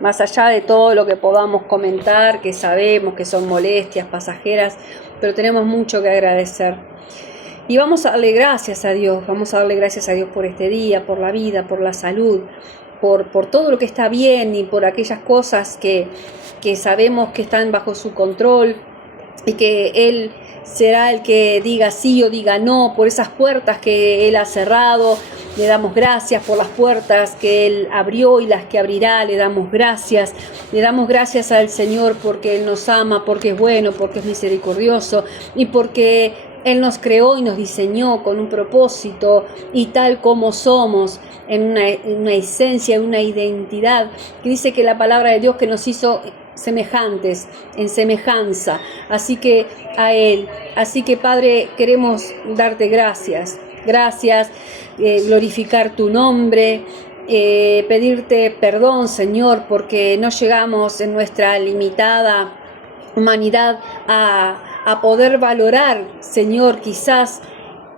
más allá de todo lo que podamos comentar, que sabemos que son molestias pasajeras, pero tenemos mucho que agradecer. Y vamos a darle gracias a Dios, por este día, por la vida, por la salud, por todo lo que está bien y por aquellas cosas que sabemos que están bajo su control y que Él será el que diga sí o diga no, por esas puertas que Él ha cerrado. Le damos gracias por las puertas que Él abrió y las que abrirá. Le damos gracias al Señor porque Él nos ama, porque es bueno, porque es misericordioso y porque Él nos creó y nos diseñó con un propósito y tal como somos, en una esencia, en una identidad, que dice que la palabra de Dios que nos hizo semejantes, en semejanza, así que a Él. Así que Padre, queremos darte gracias, glorificar tu nombre, pedirte perdón, Señor, porque no llegamos en nuestra limitada humanidad a poder valorar, Señor, quizás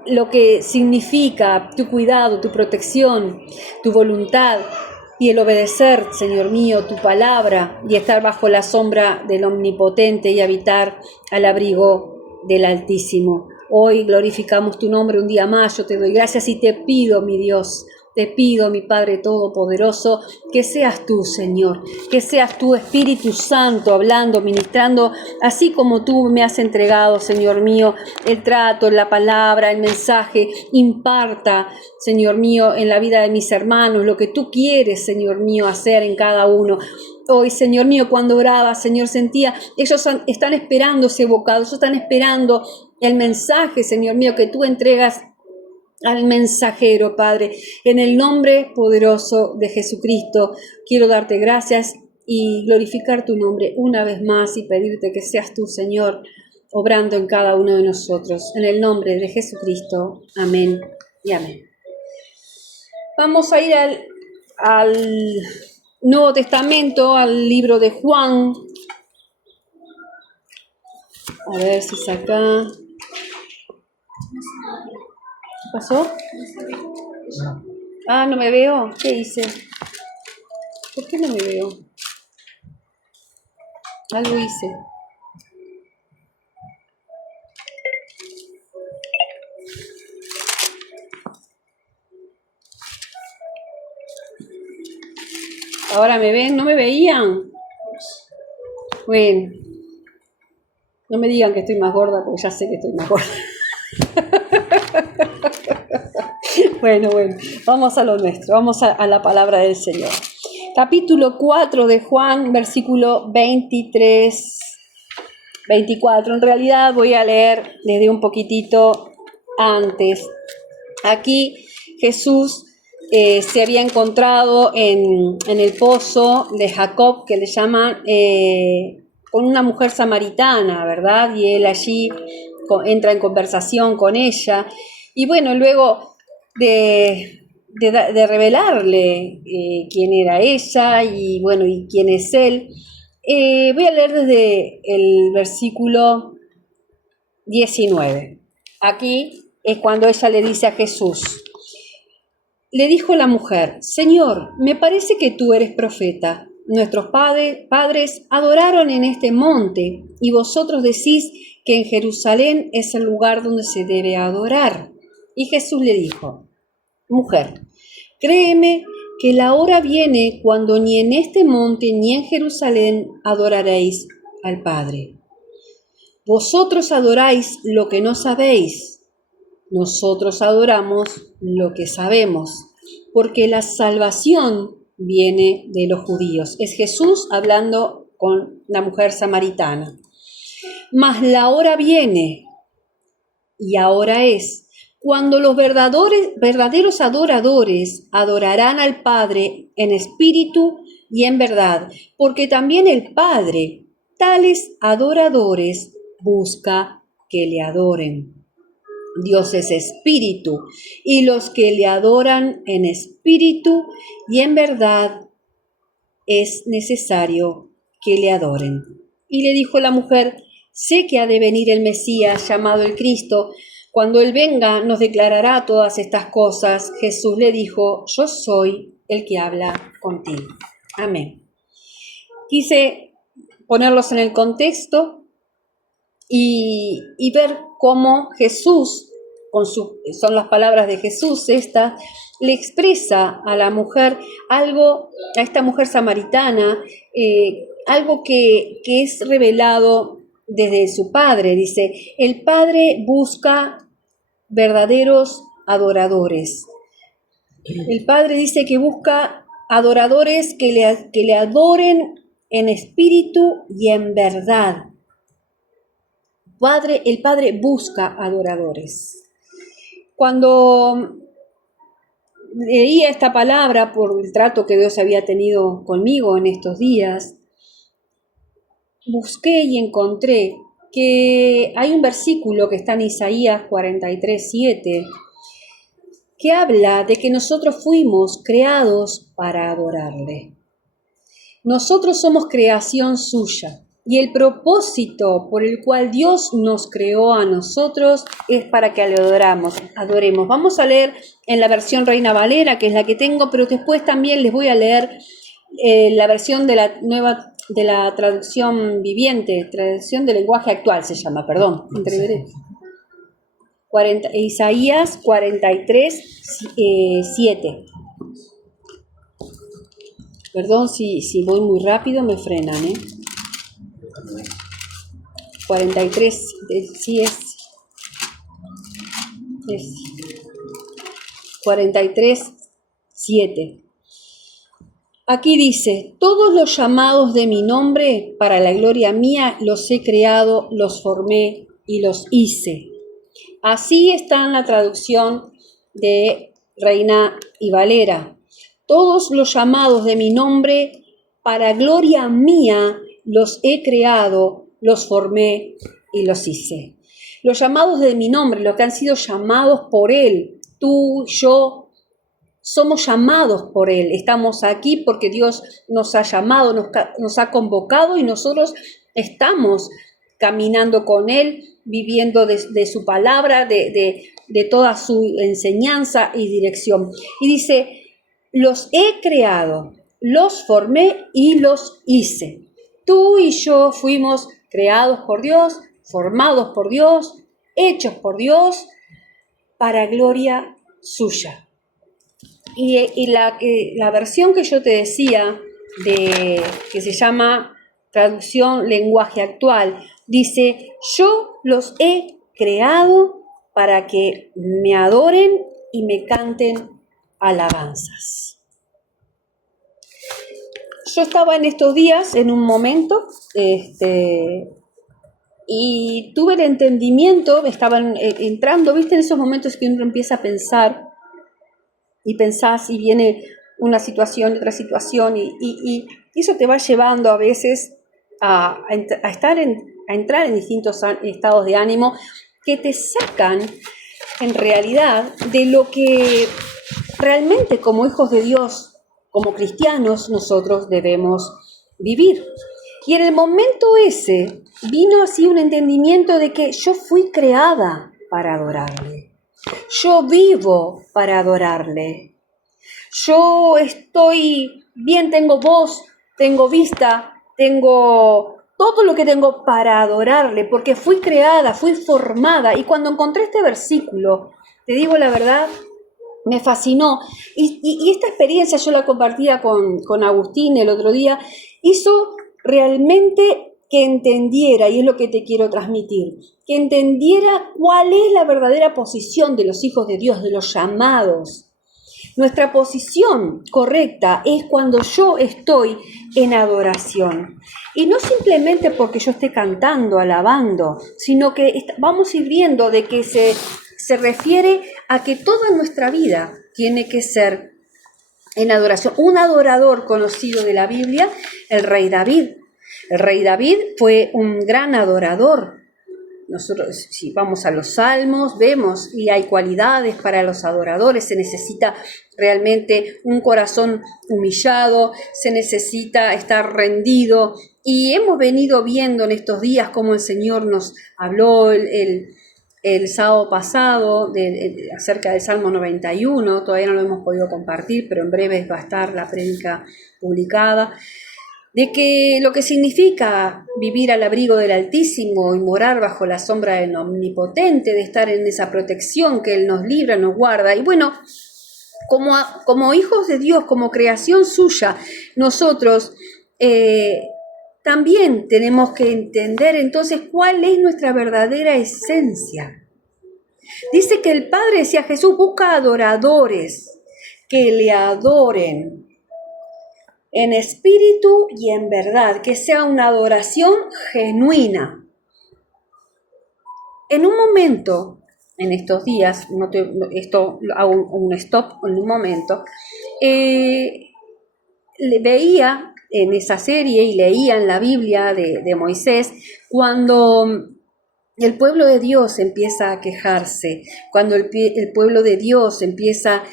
lo que significa tu cuidado, tu protección, tu voluntad y el obedecer, Señor mío, tu palabra y estar bajo la sombra del Omnipotente y habitar al abrigo del Altísimo. Hoy glorificamos tu nombre un día más. Yo te doy gracias y te pido, mi Dios, te pido, mi Padre Todopoderoso, que seas tú, Señor, que seas tú, Espíritu Santo, hablando, ministrando, así como tú me has entregado, Señor mío, el trato, la palabra, el mensaje. Imparta, Señor mío, en la vida de mis hermanos lo que tú quieres, Señor mío, hacer en cada uno. Hoy, Señor mío, cuando oraba, Señor, sentía, ellos están esperando ese bocado, ellos están esperando el mensaje, Señor mío, que tú entregas al mensajero, Padre. En el nombre poderoso de Jesucristo, quiero darte gracias y glorificar tu nombre una vez más y pedirte que seas tú, Señor, obrando en cada uno de nosotros. En el nombre de Jesucristo. Amén y amén. Vamos a ir al Nuevo Testamento, al libro de Juan. A ver si saca. ¿Qué pasó? Ah, no me veo. ¿Qué hice? ¿Por qué no me veo? Algo hice. Ahora me ven, ¿no me veían? Bueno, no me digan que estoy más gorda porque ya sé que estoy más gorda. Bueno, vamos a lo nuestro, vamos a la palabra del Señor. Capítulo 4 de Juan, versículo 23, 24. En realidad voy a leer desde un poquitito antes. Aquí Jesús se había encontrado en el pozo de Jacob, que le llaman, con una mujer samaritana, ¿verdad? Y él allí entra en conversación con ella. Y bueno, luego de revelarle quién era ella y bueno, y quién es él, voy a leer desde el versículo 19. Aquí es cuando ella le dice a Jesús. Le dijo la mujer: Señor, me parece que tú eres profeta. Nuestros padres adoraron en este monte, y vosotros decís que en Jerusalén es el lugar donde se debe adorar. Y Jesús le dijo: Mujer, créeme que la hora viene cuando ni en este monte ni en Jerusalén adoraréis al Padre. Vosotros adoráis lo que no sabéis. Nosotros adoramos lo que sabemos, porque la salvación viene de los judíos. Es Jesús hablando con la mujer samaritana. Mas la hora viene, y ahora es, cuando los verdaderos adoradores adorarán al Padre en espíritu y en verdad, porque también el Padre, tales adoradores, busca que le adoren. Dios es espíritu, y los que le adoran en espíritu y en verdad es necesario que le adoren. Y le dijo la mujer: sé que ha de venir el Mesías, llamado el Cristo. Cuando Él venga, nos declarará todas estas cosas. Jesús le dijo: yo soy el que habla contigo. Amén. quise ponerlos en el contexto y ver cómo Jesús, son las palabras de Jesús estas, le expresa a la mujer algo, a esta mujer samaritana, algo que es revelado desde su Padre. Dice, el Padre busca verdaderos adoradores. El Padre dice que busca adoradores que le adoren en espíritu y en verdad. El Padre busca adoradores. Cuando leía esta palabra por el trato que Dios había tenido conmigo en estos días, busqué y encontré que hay un versículo que está en Isaías 43:7, que habla de que nosotros fuimos creados para adorarle. Nosotros somos creación suya y el propósito por el cual Dios nos creó a nosotros es para que le adoremos. Vamos a leer en la versión Reina Valera, que es la que tengo, pero después también les voy a leer la versión de la traducción viviente, traducción del lenguaje actual se llama, perdón, Isaías 43:7. Perdón si voy muy rápido, me frenan, 43, sí es 43:7. Aquí dice, todos los llamados de mi nombre para la gloria mía los he creado, los formé y los hice. Así está en la traducción de Reina y Valera. Todos los llamados de mi nombre para gloria mía los he creado, los formé y los hice. Los llamados de mi nombre, los que han sido llamados por Él, tú, yo, somos llamados por Él. Estamos aquí porque Dios nos ha llamado, nos ha convocado y nosotros estamos caminando con Él, viviendo de su palabra, de toda su enseñanza y dirección. Y dice, los he creado, los formé y los hice. Tú y yo fuimos creados por Dios, formados por Dios, hechos por Dios, para gloria suya. Y la versión que yo te decía, que se llama traducción lenguaje actual, dice, yo los he creado para que me adoren y me canten alabanzas. Yo estaba en estos días, en un momento, y tuve el entendimiento, estaban entrando, ¿viste? En esos momentos que uno empieza a pensar, y pensás y viene una situación, otra situación, y eso te va llevando a veces a entrar en distintos estados de ánimo que te sacan en realidad de lo que realmente como hijos de Dios, como cristianos, nosotros debemos vivir. Y en el momento ese vino así un entendimiento de que yo fui creada para adorarle. Yo vivo para adorarle. Yo estoy bien, tengo voz, tengo vista, tengo todo lo que tengo para adorarle, porque fui creada, fui formada. Y cuando encontré este versículo, te digo la verdad, me fascinó. Y esta experiencia yo la compartía con Agustín el otro día, hizo realmente que entendiera, y es lo que te quiero transmitir, que entendiera cuál es la verdadera posición de los hijos de Dios, de los llamados. Nuestra posición correcta es cuando yo estoy en adoración. Y no simplemente porque yo esté cantando, alabando, sino que vamos a ir viendo de que se refiere a que toda nuestra vida tiene que ser en adoración. Un adorador conocido de la Biblia, el rey David. El rey David fue un gran adorador. Nosotros, si vamos a los salmos, vemos y hay cualidades para los adoradores. Se necesita realmente un corazón humillado, se necesita estar rendido. Y hemos venido viendo en estos días cómo el Señor nos habló el sábado pasado acerca del Salmo 91. Todavía no lo hemos podido compartir, pero en breve va a estar la prédica publicada. de que lo que significa vivir al abrigo del Altísimo y morar bajo la sombra del Omnipotente, de estar en esa protección que Él nos libra, nos guarda. Y bueno, como hijos de Dios, como creación suya, nosotros también tenemos que entender entonces cuál es nuestra verdadera esencia. Dice que el Padre, decía Jesús, busca adoradores que le adoren en espíritu y en verdad, que sea una adoración genuina. En un momento, en estos días, esto hago un stop en un momento, veía en esa serie y leía en la Biblia de Moisés cuando el pueblo de Dios empieza a quejarse, cuando el pueblo de Dios empieza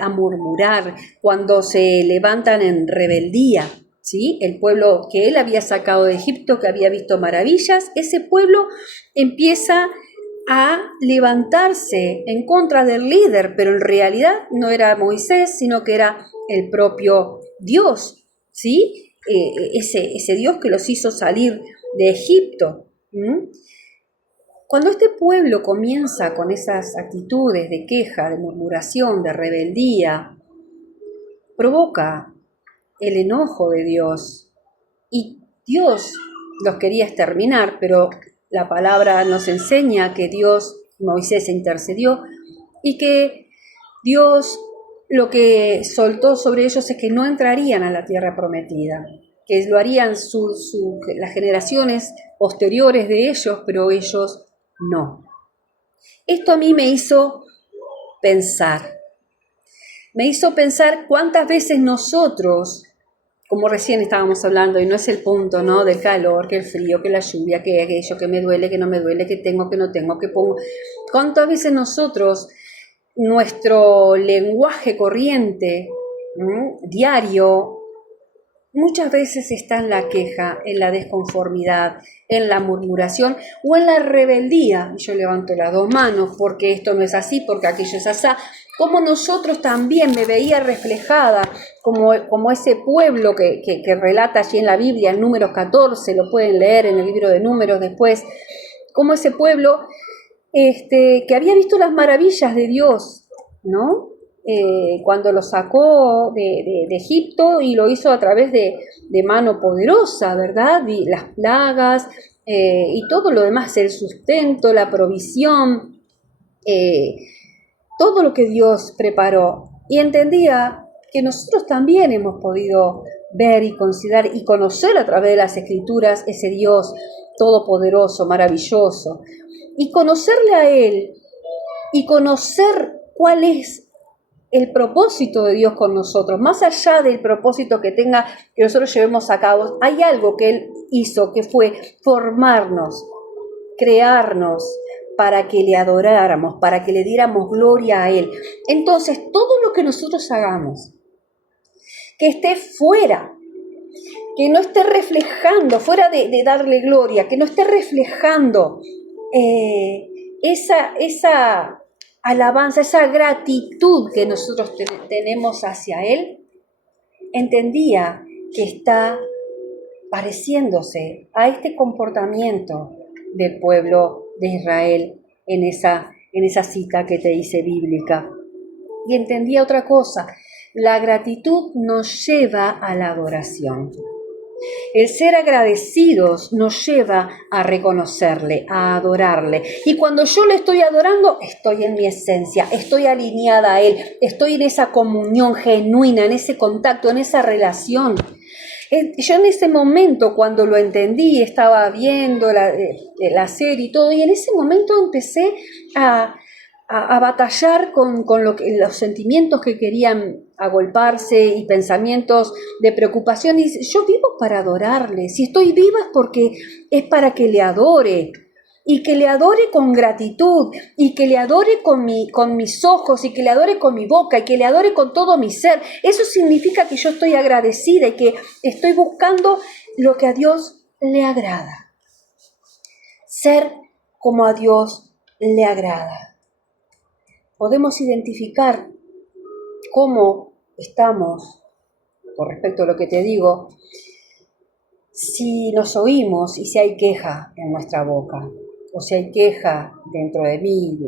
a murmurar, cuando se levantan en rebeldía, ¿sí? El pueblo que él había sacado de Egipto, que había visto maravillas, ese pueblo empieza a levantarse en contra del líder, pero en realidad no era Moisés, sino que era el propio Dios, ¿sí? Ese Dios que los hizo salir de Egipto. Cuando este pueblo comienza con esas actitudes de queja, de murmuración, de rebeldía, provoca el enojo de Dios. Y Dios los quería exterminar, pero la palabra nos enseña que Moisés intercedió y que Dios lo que soltó sobre ellos es que no entrarían a la tierra prometida, que lo harían las generaciones posteriores de ellos, pero ellos no. Esto a mí me hizo pensar cuántas veces nosotros, como recién estábamos hablando, y no es el punto, ¿no?, del calor, que el frío, que la lluvia, que aquello, que me duele, que no me duele, que tengo, que no tengo, que pongo. ¿Cuántas veces nosotros, nuestro lenguaje corriente, diario, muchas veces está en la queja, en la desconformidad, en la murmuración o en la rebeldía? Yo levanto las dos manos porque esto no es así, porque aquello es así. Como nosotros también me veía reflejada como ese pueblo que relata allí en la Biblia, en Números 14, lo pueden leer en el libro de Números después, como ese pueblo que había visto las maravillas de Dios, ¿no? Cuando lo sacó de Egipto, y lo hizo a través de mano poderosa, ¿verdad? Y las plagas y todo lo demás, el sustento, la provisión, todo lo que Dios preparó. Y entendía que nosotros también hemos podido ver y considerar y conocer a través de las Escrituras ese Dios todopoderoso, maravilloso, y conocerle a Él y conocer cuál es el propósito de Dios con nosotros. Más allá del propósito que nosotros llevemos a cabo, hay algo que Él hizo, que fue formarnos, crearnos para que le adoráramos, para que le diéramos gloria a Él. Entonces, todo lo que nosotros hagamos, que esté fuera, que no esté reflejando, fuera de darle gloria, que no esté reflejando esa alabanza, esa gratitud que nosotros tenemos hacia Él, entendía que está pareciéndose a este comportamiento del pueblo de Israel en esa cita que te hice bíblica. Y entendía otra cosa: la gratitud nos lleva a la adoración. El ser agradecidos nos lleva a reconocerle, a adorarle. Y cuando yo le estoy adorando, estoy en mi esencia, estoy alineada a Él, estoy en esa comunión genuina, en ese contacto, en esa relación. Yo en ese momento, cuando lo entendí, estaba viendo la serie y todo, y en ese momento empecé a batallar con los sentimientos que querían agolparse y pensamientos de preocupación. Y yo vivo para adorarle. Si estoy viva es porque es para que le adore, y que le adore con gratitud, y que le adore con mis ojos, y que le adore con mi boca, y que le adore con todo mi ser. Eso significa que yo estoy agradecida y que estoy buscando lo que a Dios le agrada. Ser como a Dios le agrada. Podemos identificar cómo estamos, con respecto a lo que te digo, si nos oímos y si hay queja en nuestra boca, o si hay queja dentro de mí,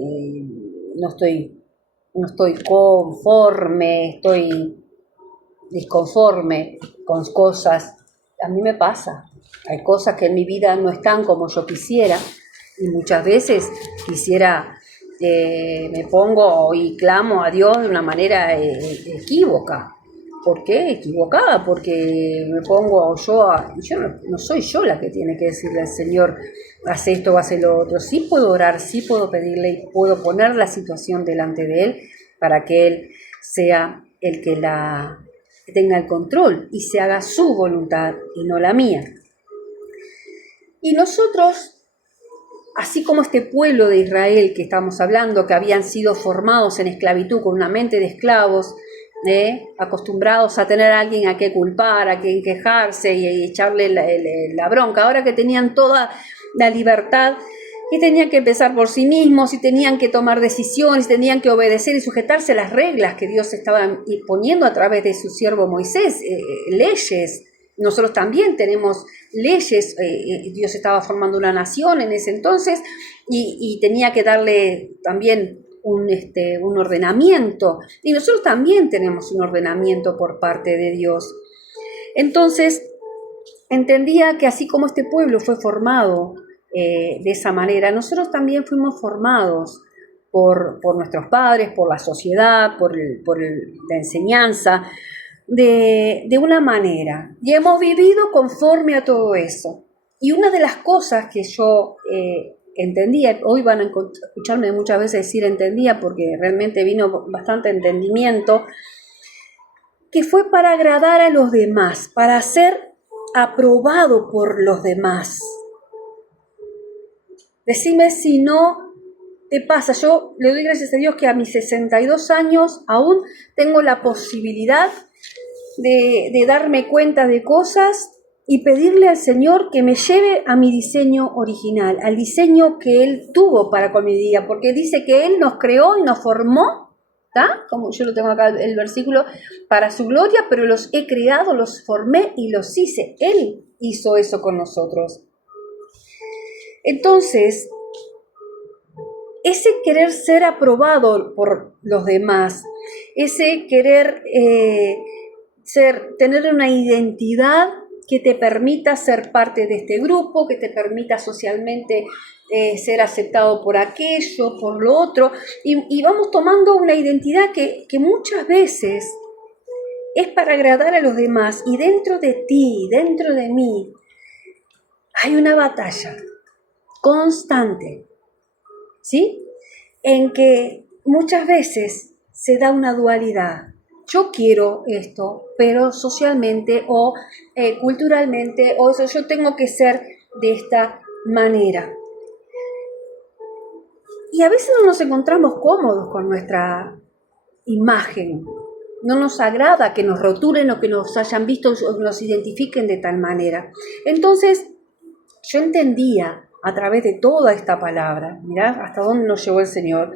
no estoy conforme, estoy disconforme con cosas. A mí me pasa, hay cosas que en mi vida no están como yo quisiera y muchas veces quisiera, me pongo y clamo a Dios de una manera equívoca. ¿Por qué? Equivocada, porque me pongo yo no soy yo la que tiene que decirle al Señor, haz esto o haz lo otro. Sí puedo orar, sí puedo pedirle y puedo poner la situación delante de Él para que Él sea el que tenga el control y se haga su voluntad y no la mía. Y nosotros, así como este pueblo de Israel que estamos hablando, que habían sido formados en esclavitud con una mente de esclavos, acostumbrados a tener a alguien a qué culpar, a quien quejarse y echarle la bronca, ahora que tenían toda la libertad y tenían que empezar por sí mismos y tenían que tomar decisiones, tenían que obedecer y sujetarse a las reglas que Dios estaba poniendo a través de su siervo Moisés, leyes. Nosotros también tenemos leyes, Dios estaba formando una nación en ese entonces y tenía que darle también un ordenamiento, y nosotros también tenemos un ordenamiento por parte de Dios. Entonces, entendía que así como este pueblo fue formado de esa manera, nosotros también fuimos formados por nuestros padres, por la sociedad, por la enseñanza, de una manera. Y hemos vivido conforme a todo eso. Y una de las cosas que yo entendía, hoy van a escucharme muchas veces decir entendía, porque realmente vino bastante entendimiento, que fue para agradar a los demás, para ser aprobado por los demás. Decime si no te pasa. Yo le doy gracias a Dios que a mis 62 años aún tengo la posibilidad de darme cuenta de cosas y pedirle al Señor que me lleve a mi diseño original, al diseño que Él tuvo para con mi vida, porque dice que Él nos creó y nos formó, ¿tá? Como yo lo tengo acá el versículo, para su gloria, pero los he creado, los formé y los hice. Él hizo eso con nosotros. Entonces, ese querer ser aprobado por los demás, ese querer tener una identidad que te permita ser parte de este grupo, que te permita socialmente ser aceptado por aquello, por lo otro, y vamos tomando una identidad que muchas veces es para agradar a los demás, y dentro de ti, dentro de mí, hay una batalla constante, ¿sí? En que muchas veces se da una dualidad. Yo quiero esto, pero socialmente o culturalmente, o eso, yo tengo que ser de esta manera. Y a veces no nos encontramos cómodos con nuestra imagen. No nos agrada que nos rotulen o que nos hayan visto o nos identifiquen de tal manera. Entonces, yo entendía a través de toda esta palabra, mirá hasta dónde nos llevó el Señor,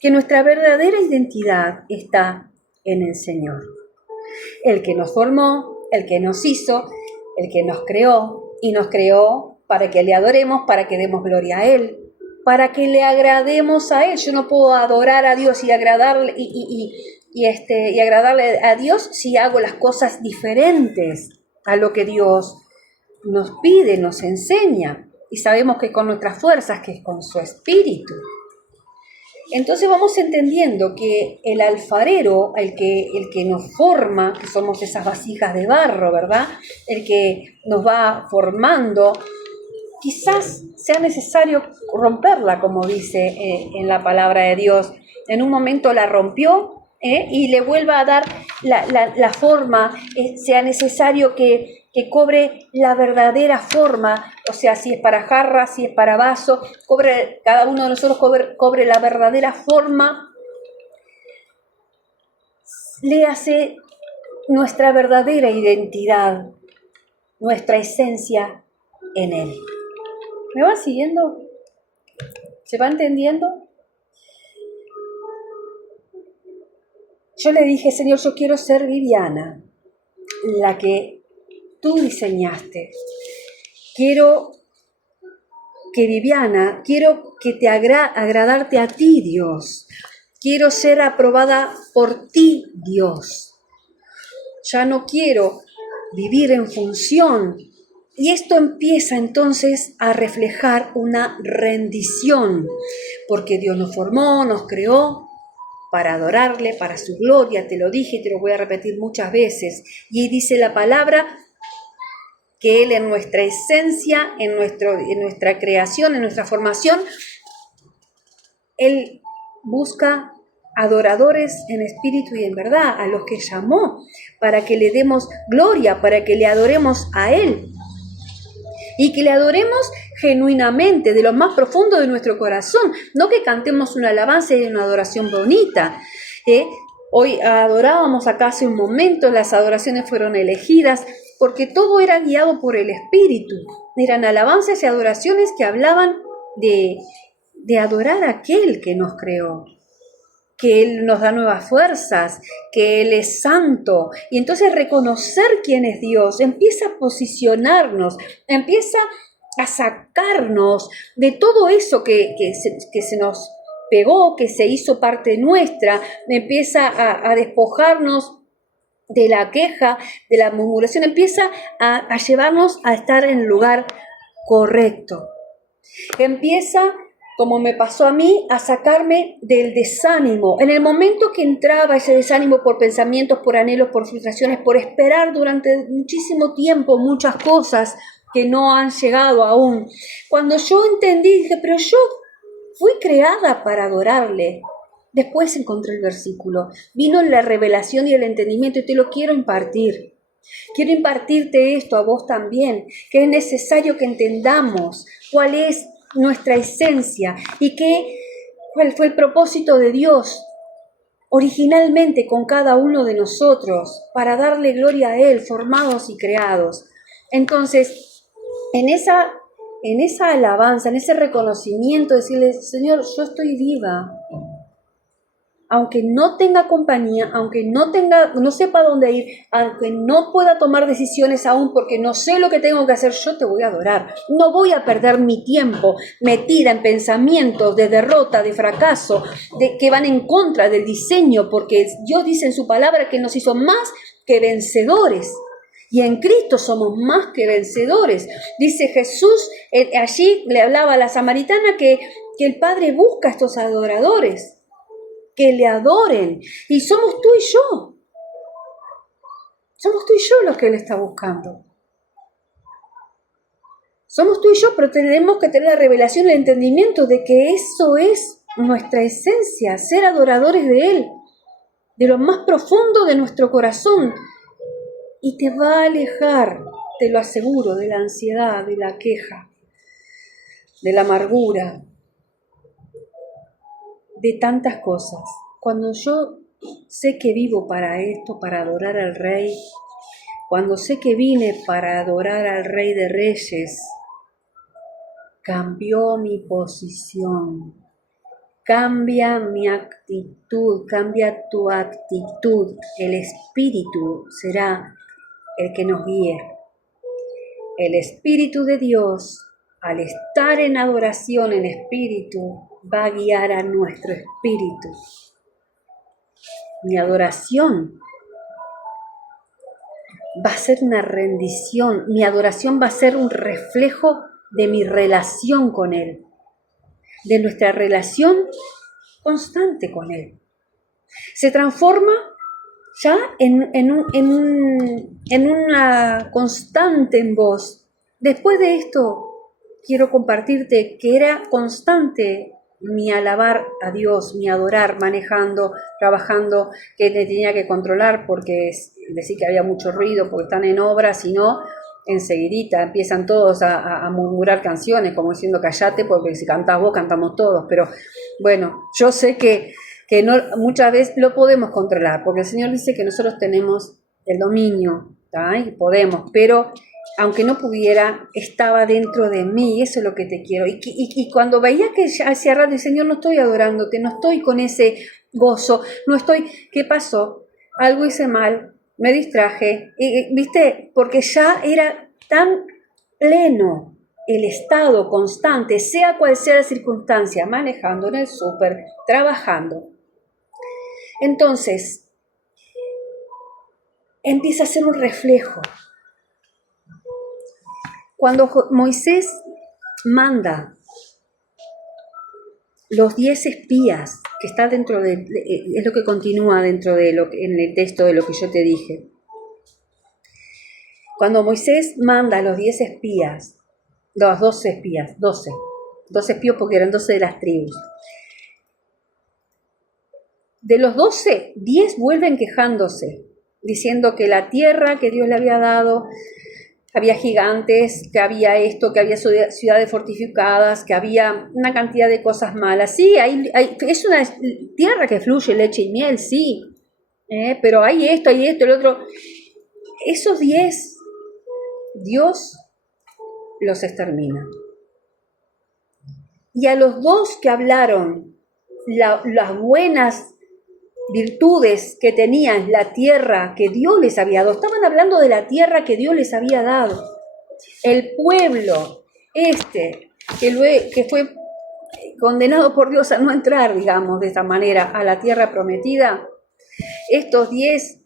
que nuestra verdadera identidad está en el Señor. El que nos formó, el que nos hizo, el que nos creó, y nos creó para que le adoremos, para que demos gloria a Él, para que le agrademos a Él. Yo no puedo adorar a Dios y agradarle y agradarle a Dios si hago las cosas diferentes a lo que Dios nos pide, nos enseña, y sabemos que con nuestras fuerzas, que es con su espíritu. Entonces vamos entendiendo que el alfarero, el que nos forma, que somos esas vasijas de barro, ¿verdad? El que nos va formando, quizás sea necesario romperla, como dice en la palabra de Dios. En un momento la rompió, y le vuelva a dar la forma, sea necesario que cobre la verdadera forma, o sea, si es para jarra, si es para vaso, cada uno de nosotros cobre la verdadera forma, le hace nuestra verdadera identidad, nuestra esencia en Él. ¿Me va siguiendo? ¿Se va entendiendo? Yo le dije, Señor, yo quiero ser Viviana, la que tú diseñaste. Quiero que Viviana, quiero que te agradarte a ti, Dios. Quiero ser aprobada por ti, Dios. Ya no quiero vivir en función. Y esto empieza entonces a reflejar una rendición, porque Dios nos formó, nos creó para adorarle, para su gloria. Te lo dije y te lo voy a repetir muchas veces. Y dice la palabra que Él en nuestra esencia, en nuestra creación, en nuestra formación, Él busca adoradores en espíritu y en verdad, a los que llamó, para que le demos gloria, para que le adoremos a Él. Y que le adoremos genuinamente, de lo más profundo de nuestro corazón. No que cantemos una alabanza y una adoración bonita. Hoy adorábamos acá hace un momento, las adoraciones fueron elegidas, porque todo era guiado por el Espíritu. Eran alabanzas y adoraciones que hablaban de adorar a aquel que nos creó, que Él nos da nuevas fuerzas, que Él es santo. Y entonces reconocer quién es Dios, empieza a posicionarnos, empieza a sacarnos de todo eso que se nos pegó, que se hizo parte nuestra, empieza a despojarnos de la queja, de la murmuración, empieza a llevarnos a estar en el lugar correcto. Empieza, como me pasó a mí, a sacarme del desánimo. En el momento que entraba ese desánimo por pensamientos, por anhelos, por frustraciones, por esperar durante muchísimo tiempo muchas cosas que no han llegado aún. Cuando yo entendí, dije, pero yo fui creada para adorarle. Después encontré el versículo. Vino la revelación y el entendimiento y te lo quiero impartir. Quiero impartirte esto a vos también, que es necesario que entendamos cuál es nuestra esencia y cuál fue el propósito de Dios originalmente con cada uno de nosotros para darle gloria a Él, formados y creados. Entonces, en esa alabanza, en ese reconocimiento, decirle, Señor, yo estoy viva. Aunque no tenga compañía, aunque no sepa dónde ir, aunque no pueda tomar decisiones aún porque no sé lo que tengo que hacer, yo te voy a adorar. No voy a perder mi tiempo metida en pensamientos de derrota, de fracaso, que van en contra del diseño, porque Dios dice en su palabra que nos hizo más que vencedores. Y en Cristo somos más que vencedores. Dice Jesús, allí le hablaba a la samaritana que el Padre busca a estos adoradores, que le adoren. Y somos tú y yo. Somos tú y yo los que Él está buscando. Somos tú y yo, pero tenemos que tener la revelación y el entendimiento de que eso es nuestra esencia, ser adoradores de Él, de lo más profundo de nuestro corazón. Y te va a alejar, te lo aseguro, de la ansiedad, de la queja, de la amargura, de tantas cosas. Cuando yo sé que vivo para esto, para adorar al Rey, cuando sé que vine para adorar al Rey de Reyes, cambió mi posición, cambia mi actitud, cambia tu actitud. El Espíritu será el que nos guíe. El Espíritu de Dios, al estar en adoración en espíritu, va a guiar a nuestro espíritu. Mi adoración va a ser una rendición. Mi adoración va a ser un reflejo de mi relación con Él, de nuestra relación constante con Él. Se transforma ya en una constante en vos. Después de esto, quiero compartirte que era constante mi alabar a Dios, mi adorar, manejando, trabajando, que me tenía que controlar porque decir que había mucho ruido, porque están en obra, si no, enseguidita empiezan todos a murmurar canciones, como diciendo callate, porque si cantás vos, cantamos todos. Pero bueno, yo sé que no, muchas veces lo podemos controlar, porque el Señor dice que nosotros tenemos el dominio, ¿tá? Y podemos, pero aunque no pudiera, estaba dentro de mí, y eso es lo que te quiero. Y cuando veía que hacía rato, Señor, no estoy adorándote, no estoy con ese gozo, no estoy, ¿qué pasó? Algo hice mal, me distraje, ¿viste? Porque ya era tan pleno el estado constante, sea cual sea la circunstancia, manejando en el súper, trabajando. Entonces, empieza a ser un reflejo. Cuando Moisés manda los 10 espías, que está dentro de, es lo que continúa dentro de en el texto de lo que yo te dije. Cuando Moisés manda a los 10 espías, los 12 espías, 12 espías porque eran 12 de las tribus. De los 12, 10 vuelven quejándose, diciendo que la tierra que Dios le había dado, había gigantes, que había esto, que había ciudades fortificadas, que había una cantidad de cosas malas. Sí, es una tierra que fluye leche y miel, sí, pero hay esto, el otro. Esos 10, Dios los extermina. Y a los 2 que hablaron las buenas virtudes que tenían la tierra que Dios les había dado, estaban hablando de la tierra que Dios les había dado. El pueblo que fue condenado por Dios a no entrar, digamos, de esta manera a la tierra prometida, estos 10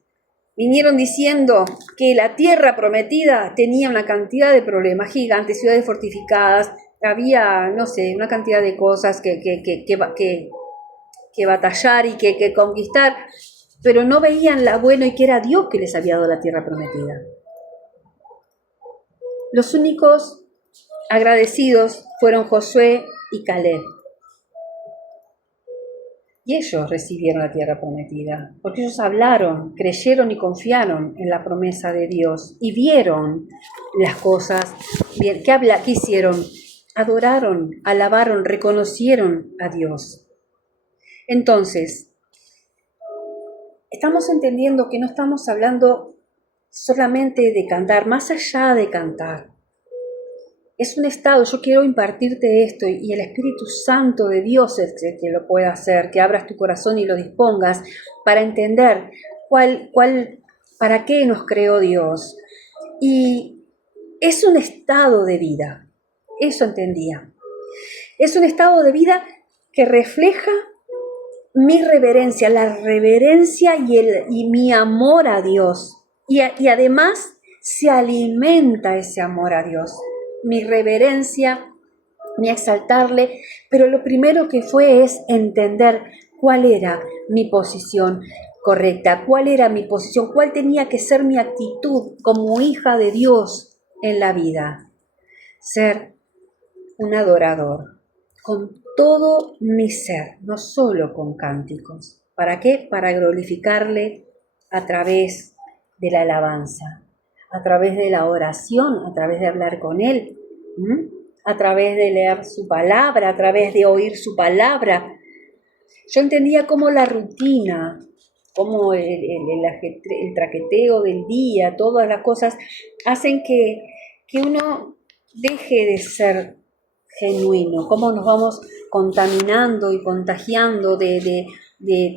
vinieron diciendo que la tierra prometida tenía una cantidad de problemas gigantes, ciudades fortificadas, había, no sé, una cantidad de cosas que batallar y que conquistar, pero no veían la bueno y que era Dios que les había dado la tierra prometida. Los únicos agradecidos fueron Josué y Caleb. Y ellos recibieron la tierra prometida, porque ellos hablaron, creyeron y confiaron en la promesa de Dios y vieron las cosas bien. ¿Qué hicieron? Adoraron, alabaron, reconocieron a Dios. Entonces, estamos entendiendo que no estamos hablando solamente de cantar, más allá de cantar. Es un estado, yo quiero impartirte esto y el Espíritu Santo de Dios es el que lo pueda hacer, que abras tu corazón y lo dispongas para entender para qué nos creó Dios. Y es un estado de vida, eso entendía. Es un estado de vida que refleja mi reverencia, la reverencia y mi amor a Dios. Y además se alimenta ese amor a Dios. Mi reverencia, mi exaltarle, pero lo primero que fue es entender cuál era mi posición correcta, cuál era mi posición, cuál tenía que ser mi actitud como hija de Dios en la vida. Ser un adorador con todo mi ser, no solo con cánticos. ¿Para qué? Para glorificarle a través de la alabanza, a través de la oración, a través de hablar con Él, a través de leer su palabra, a través de oír su palabra. Yo entendía cómo la rutina, cómo el traqueteo del día, todas las cosas hacen que uno deje de ser genuino, cómo nos vamos contaminando y contagiando de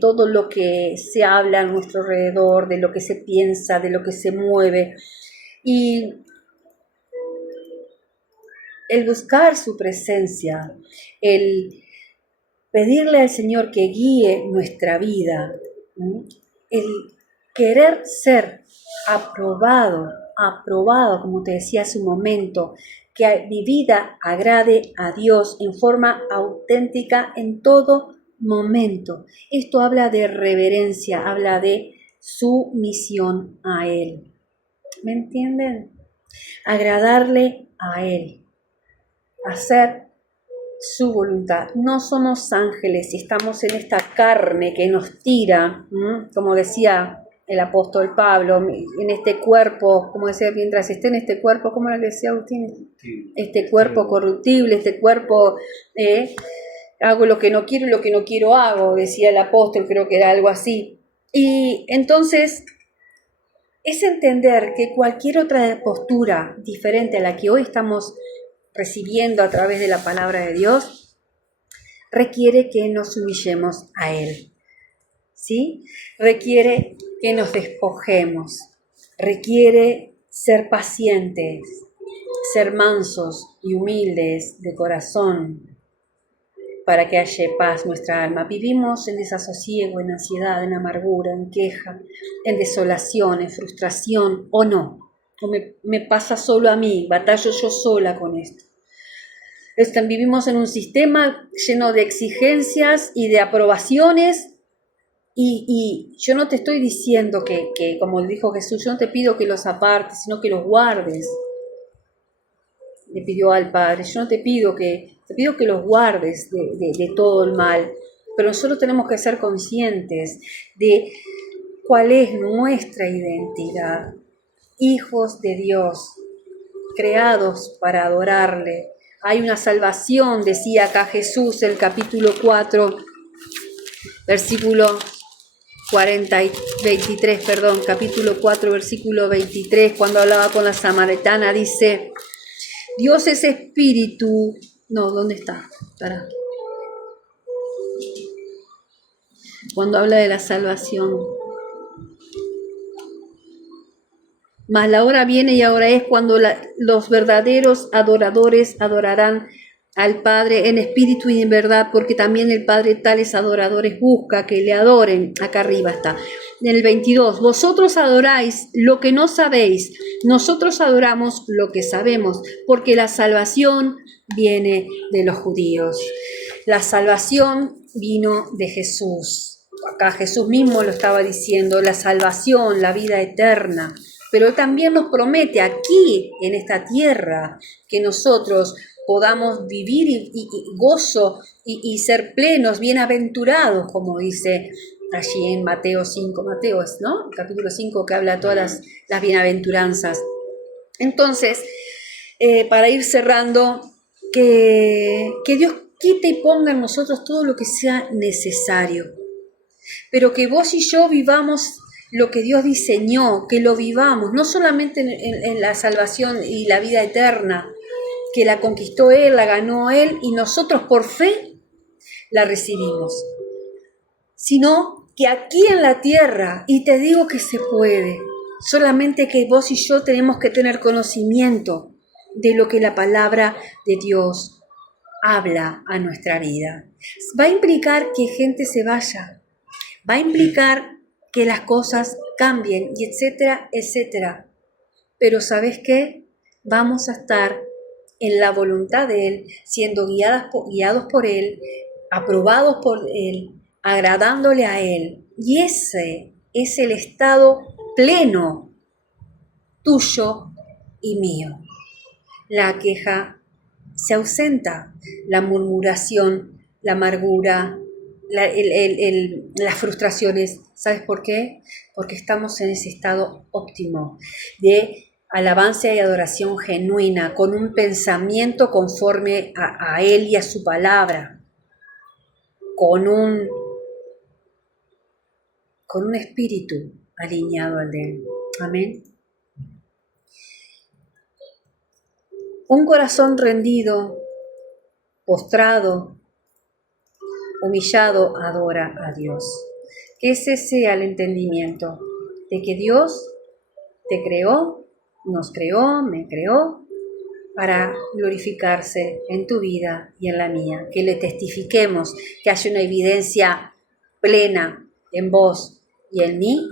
todo lo que se habla a nuestro alrededor, de lo que se piensa, de lo que se mueve. Y el buscar su presencia, el pedirle al Señor que guíe nuestra vida, el querer ser aprobado, como te decía hace un momento, que mi vida agrade a Dios en forma auténtica en todo momento. Esto habla de reverencia, habla de sumisión a Él. ¿Me entienden? Agradarle a Él, hacer su voluntad. No somos ángeles y estamos en esta carne que nos tira, como decía el apóstol Pablo, en este cuerpo, como decía, mientras esté en este cuerpo, ¿cómo le decía Agustín? Este cuerpo corruptible, este cuerpo, hago lo que no quiero y lo que no quiero hago, decía el apóstol, creo que era algo así. Y entonces es entender que cualquier otra postura diferente a la que hoy estamos recibiendo a través de la palabra de Dios, requiere que nos humillemos a Él, ¿sí? Requiere que nos despojemos. Requiere ser pacientes, ser mansos y humildes de corazón para que haya paz nuestra alma. Vivimos en desasosiego, en ansiedad, en amargura, en queja, en desolación, en frustración, o no. O me pasa solo a mí, batallo yo sola con esto. Vivimos en un sistema lleno de exigencias y de aprobaciones. Y yo no te estoy diciendo que, como dijo Jesús, yo no te pido que los apartes, sino que los guardes. Le pidió al Padre, yo no te pido que los guardes de todo el mal, pero nosotros tenemos que ser conscientes de cuál es nuestra identidad. Hijos de Dios, creados para adorarle. Hay una salvación, decía acá Jesús, el capítulo 4, versículo 23, cuando hablaba con la samaritana, dice: Dios es espíritu. No, ¿dónde está? Estará. Cuando habla de la salvación. Mas la hora viene y ahora es cuando los verdaderos adoradores adorarán al Padre en espíritu y en verdad, porque también el Padre tales adoradores busca que le adoren. Acá arriba está. En el 22, vosotros adoráis lo que no sabéis, nosotros adoramos lo que sabemos, porque la salvación viene de los judíos. La salvación vino de Jesús. Acá Jesús mismo lo estaba diciendo, la salvación, la vida eterna. Pero Él también nos promete aquí, en esta tierra, que nosotros podamos vivir y gozo y ser plenos, bienaventurados, como dice allí en Mateo 5, ¿no? El capítulo 5 que habla de todas las bienaventuranzas. Entonces, para ir cerrando, que Dios quite y ponga en nosotros todo lo que sea necesario, pero que vos y yo vivamos lo que Dios diseñó, que lo vivamos, no solamente en la salvación y la vida eterna, que la conquistó Él, la ganó Él, y nosotros por fe la recibimos, sino que aquí en la tierra, y te digo que se puede, solamente que vos y yo tenemos que tener conocimiento de lo que la palabra de Dios habla a nuestra vida. Va a implicar que gente se vaya, va a implicar que las cosas cambien, y etcétera, etcétera. Pero ¿sabes qué? Vamos a estar en la voluntad de Él, siendo guiados por Él, aprobados por Él, agradándole a Él. Y ese es el estado pleno tuyo y mío. La queja se ausenta, la murmuración, la amargura, las frustraciones. ¿Sabes por qué? Porque estamos en ese estado óptimo de alabanza y adoración genuina, con un pensamiento conforme a Él y a su palabra, con un espíritu alineado al de Él. Amén. Un corazón rendido, postrado, humillado, adora a Dios. Que ese sea el entendimiento de que Dios te creó, nos creó, me creó, para glorificarse en tu vida y en la mía. Que le testifiquemos, que haya una evidencia plena en vos y en mí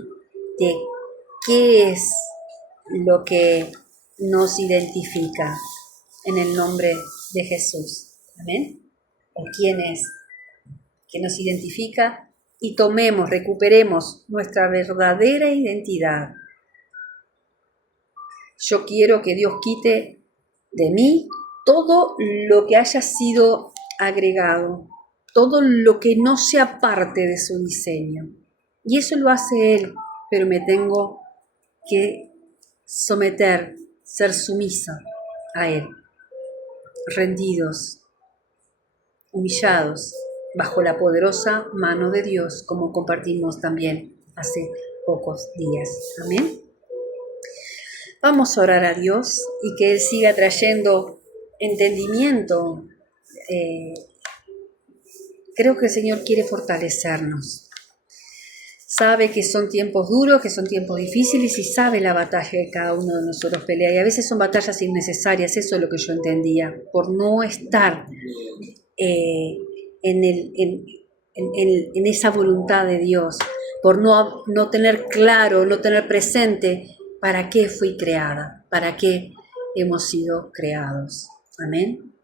de qué es lo que nos identifica, en el nombre de Jesús. Amén. ¿O quién es que nos identifica? Y tomemos, recuperemos nuestra verdadera identidad. Yo quiero que Dios quite de mí todo lo que haya sido agregado, todo lo que no sea parte de su diseño. Y eso lo hace Él, pero me tengo que someter, ser sumisa a Él, rendidos, humillados, bajo la poderosa mano de Dios, como compartimos también hace pocos días. Amén. Vamos a orar a Dios y que Él siga trayendo entendimiento. Creo que el Señor quiere fortalecernos. sabe que son tiempos duros, que son tiempos difíciles y sabe la batalla que cada uno de nosotros pelea. Y a veces son batallas innecesarias, eso es lo que yo entendía, por no estar en esa voluntad de Dios, por no tener claro, no tener presente para qué fui creada, para qué hemos sido creados. Amén.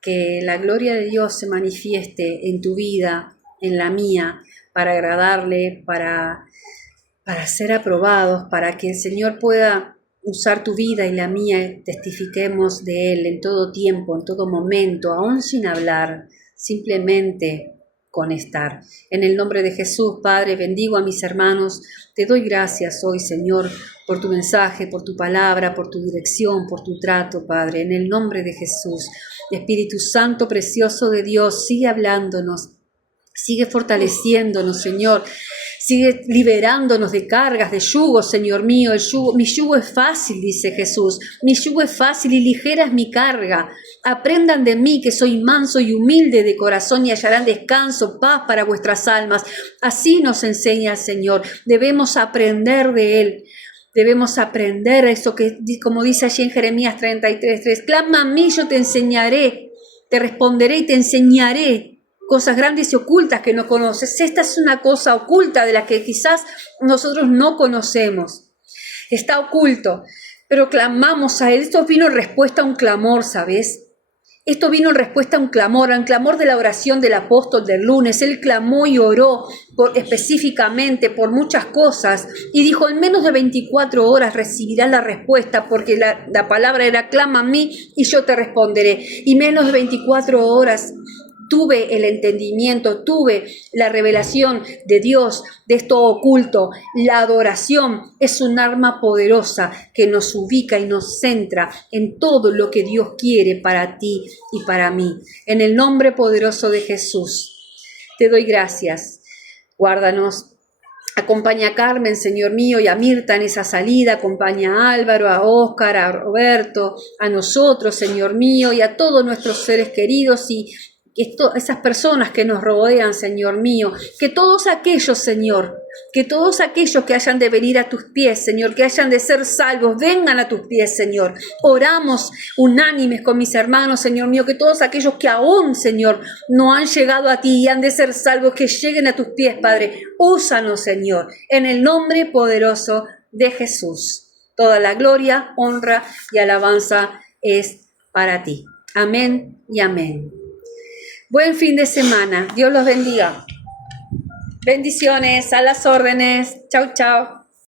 Que la gloria de Dios se manifieste en tu vida, en la mía, para agradarle, para ser aprobados, para que el Señor pueda usar tu vida y la mía, testifiquemos de Él en todo tiempo, en todo momento, aún sin hablar, simplemente con estar. En el nombre de Jesús, Padre, bendigo a mis hermanos, te doy gracias hoy, Señor, por tu mensaje, por tu palabra, por tu dirección, por tu trato, Padre, en el nombre de Jesús. Espíritu Santo, precioso de Dios, sigue hablándonos, sigue fortaleciéndonos, Señor. Sigue liberándonos de cargas, de yugos, Señor mío. Mi yugo es fácil, dice Jesús. Mi yugo es fácil y ligera es mi carga. Aprendan de mí que soy manso y humilde de corazón y hallarán descanso, paz para vuestras almas. Así nos enseña el Señor. Debemos aprender de Él. Debemos aprender eso que, como dice allí en Jeremías 33:3. Clama a mí, yo te enseñaré. Te responderé y te enseñaré cosas grandes y ocultas que no conoces. Esta es una cosa oculta de la que quizás nosotros no conocemos. Está oculto, pero clamamos a Él. Esto vino en respuesta a un clamor, ¿sabes? Esto vino en respuesta a un clamor de la oración del apóstol del lunes. Él clamó y oró específicamente por muchas cosas y dijo, en menos de 24 horas recibirás la respuesta, porque la palabra era, clama a mí y yo te responderé. Y menos de 24 horas tuve el entendimiento, tuve la revelación de Dios, de esto oculto. La adoración es un arma poderosa que nos ubica y nos centra en todo lo que Dios quiere para ti y para mí. En el nombre poderoso de Jesús, te doy gracias. Guárdanos. Acompaña a Carmen, Señor mío, y a Mirta en esa salida. Acompaña a Álvaro, a Óscar, a Roberto, a nosotros, Señor mío, y a todos nuestros seres queridos y esas personas que nos rodean, Señor mío, que todos aquellos, Señor, que todos aquellos que hayan de venir a tus pies, Señor, que hayan de ser salvos, vengan a tus pies, Señor. Oramos unánimes con mis hermanos, Señor mío, que todos aquellos que aún, Señor, no han llegado a ti y han de ser salvos, que lleguen a tus pies, Padre. Úsanos, Señor, en el nombre poderoso de Jesús. Toda la gloria, honra y alabanza es para ti. Amén y amén. Buen fin de semana. Dios los bendiga. Bendiciones, a las órdenes. Chau, chau.